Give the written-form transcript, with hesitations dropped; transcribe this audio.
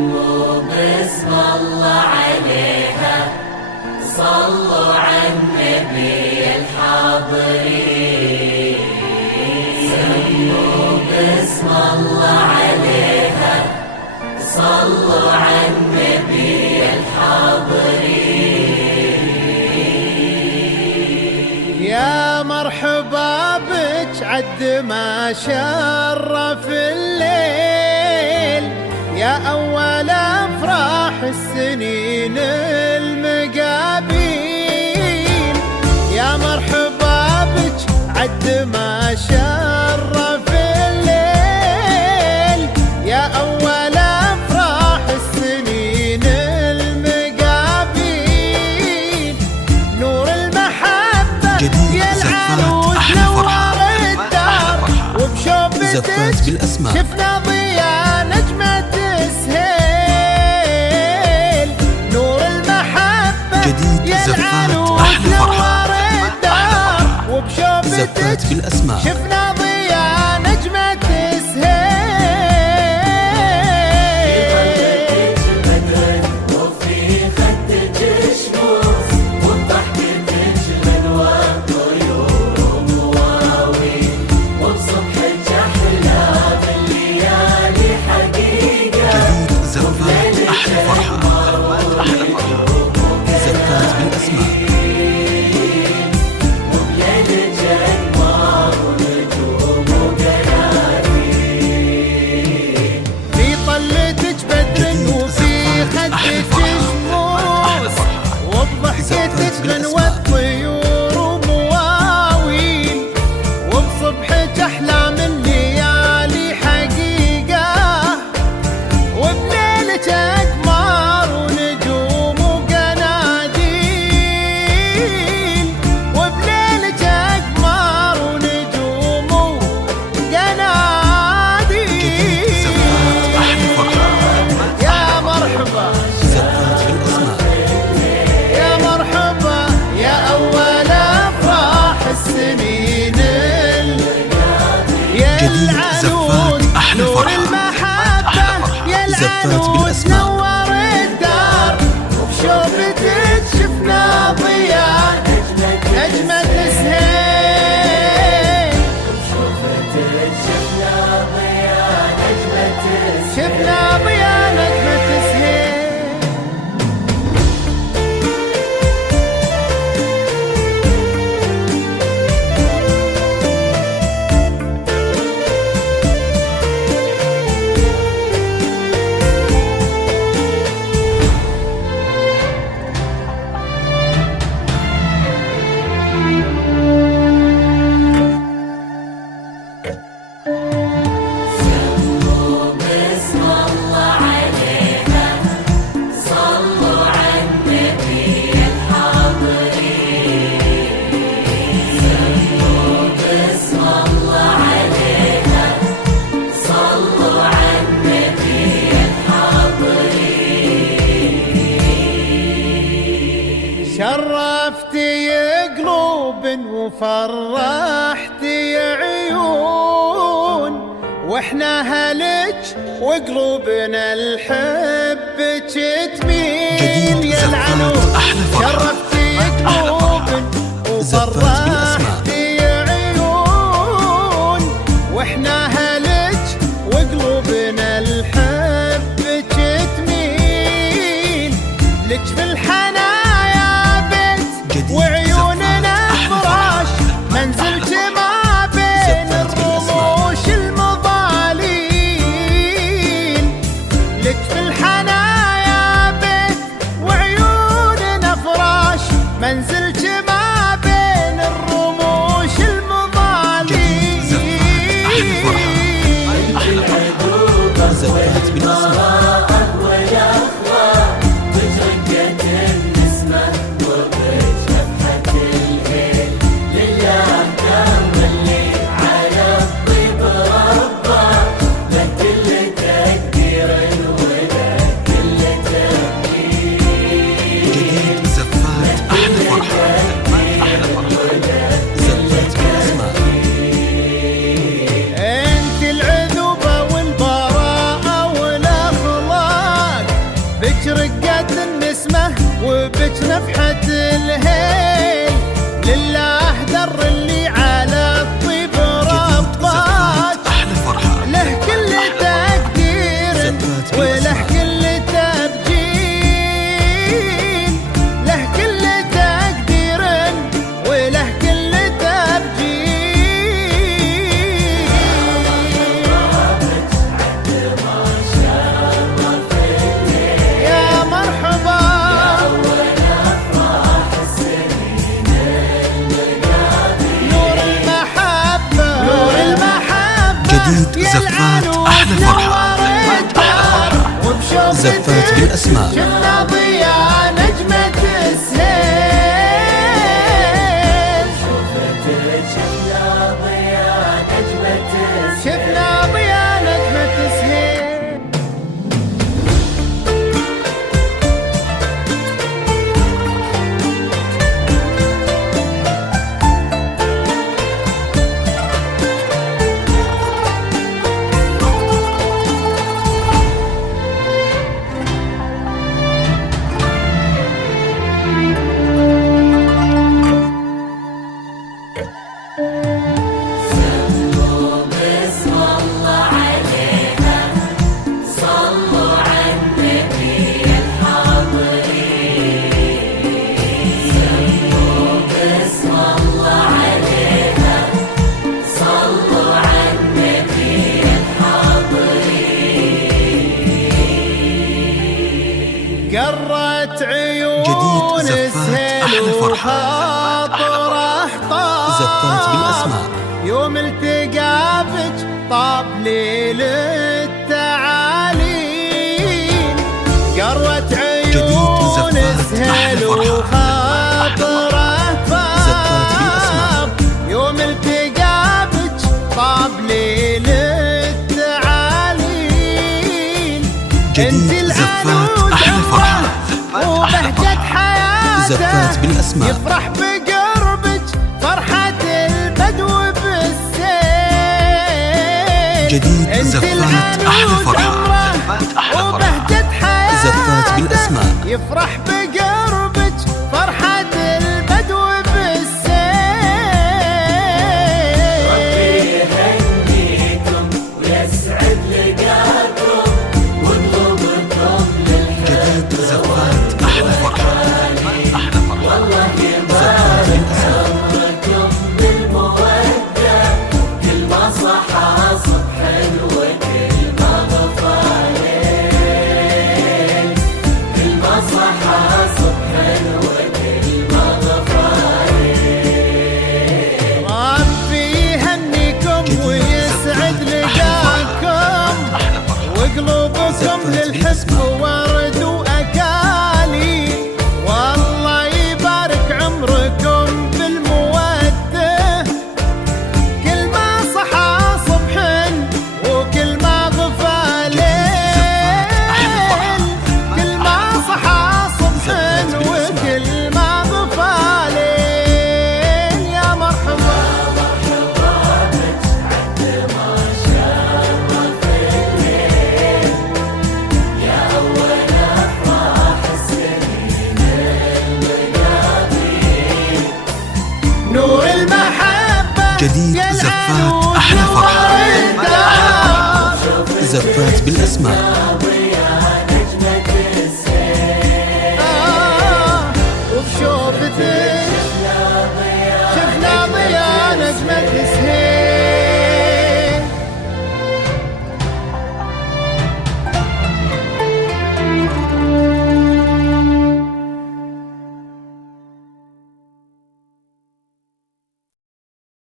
سموا باسم الله عليها، صلوا على النبي الحاضرين. سموا باسم الله عليها، صلوا على النبي الحاضرين. يا مرحبا بك عد ما شرف الليل، يا أول أفراح السنين المقابيل. يا مرحبا بك عد ما شرف الليل، يا أول أفراح السنين المقابيل. نور المحبة يلعن وتنور الدار، وبشوفتك شفنا ضياء نجمة تسهيل. نور المحبة يلعن وتنور الدار، وبشوفتك شفنا ضياء نجمة تسهيل. وفي خدك شموس، وبضحكتك غنوة طيور ومواويل، وبصبحك أحلى بالليالي حقيقة. زفات أحلى فرحة، زفات بالأسماء. وبليلك أنوار ونجوم وقناديل. في طلتك بدر وفي خدك شموس، وبضحكتك غنوة طيور ومواويل، وبصبحك أحلى من ليالي حقيقة. وبليلك أقمار ونجوم وقناديل، وبليلك أقمار ونجوم وقناديل. أحلى فرحة، يا مرحبا زفات بالأسماء. يا مرحبا يا أول أفراح السنين زفات أحلى نور فرحة، المحبة يلعن زفات بالأسماء. وتنور الدار، وبشوفتك شفنا ضياء نجمة تسهيل. وبشوفتك شفنا ضياء نجمة تسهيل. شفنا ضياء نجمة تسهيل. سموا باسم الله عليها، صلوا على النبي الحاضرين. سموا باسم الله عليها، صلوا على النبي الحاضرين. شرفتي قلوب وفرحتي عيون، واحنا هلك وقلوبنا الحبك تميل. يا زفات العنود أحلى فرحة، شرفتي قلوب زفات بالأسماء. وفرحتي عيون، واحنا هلك وقلوبنا الحبك تميل. لك في الحنايا بيت وعيوننا فراش، منزلك ما بين الرموش المضالين. لك في الحنايا بيت وعيوننا فراش، منزلك ما بين الرموش المضالين. زفات بالأسماء. وترقت النسمة وبجبهة الهيل، لله دام اللي على الطيب ربه، له كل تقدير وله كل تقدير. زفات أحلى فرحة، زفات بالأسماء. انت العذوبة والبراءة والأخلاق، نفحة الهيل لله در اللي على الطيب رباك أحلى فرحة له كل تقدير وله كل تبجيل له كل تقدير وله كل تبجيل يا مرحبا نور المحبة نور المحبة جديد زفات أحلى فرحة زفات بالأسماء شفنا ضياء نجمة السهيل شفنا ضياء نجمة السهيل قرت عيون زفات أحلى فرحة. وخاطره طاب زفات بالأسماء يوم التقى بك طاب ليل التعاليم قروت عيون زفات سهل أحلى فرحة. وخاطره زفات بالأسماء طاب يوم التقى بك طاب ليل التعاليم جديد زفات أحلى فرحة وبهجة حياته زفات بالأسماء يفرح بقربك فرحة البدو بالسيل جديد زفات أحلى فرحة وبهجة حياته زفات بالأسماء يفرح بقربك فرحة البدو بالسيل ربي يهنيكم ويسعد لقاكم وقلوبكم جديد زفات أحلى فرحة والله يبارك عمركم بالمودة كل ما صحى صبح وكل ما غفى ليل كل ما صحى صبح وكل ما غفى ليل ربي يهنيكم ويسعد لقاكم وقلوبكم للحب ورد وأكالي والله يبارك عمركم بالمودة كل ما صحى صبح وكل ما غفى ليل كل ما صحى صبح وكل ما غفى ليل يا مرحبا نور المحبة جديد يا زفات العنود أحلى فرحة. والدار. زفات بالأسماء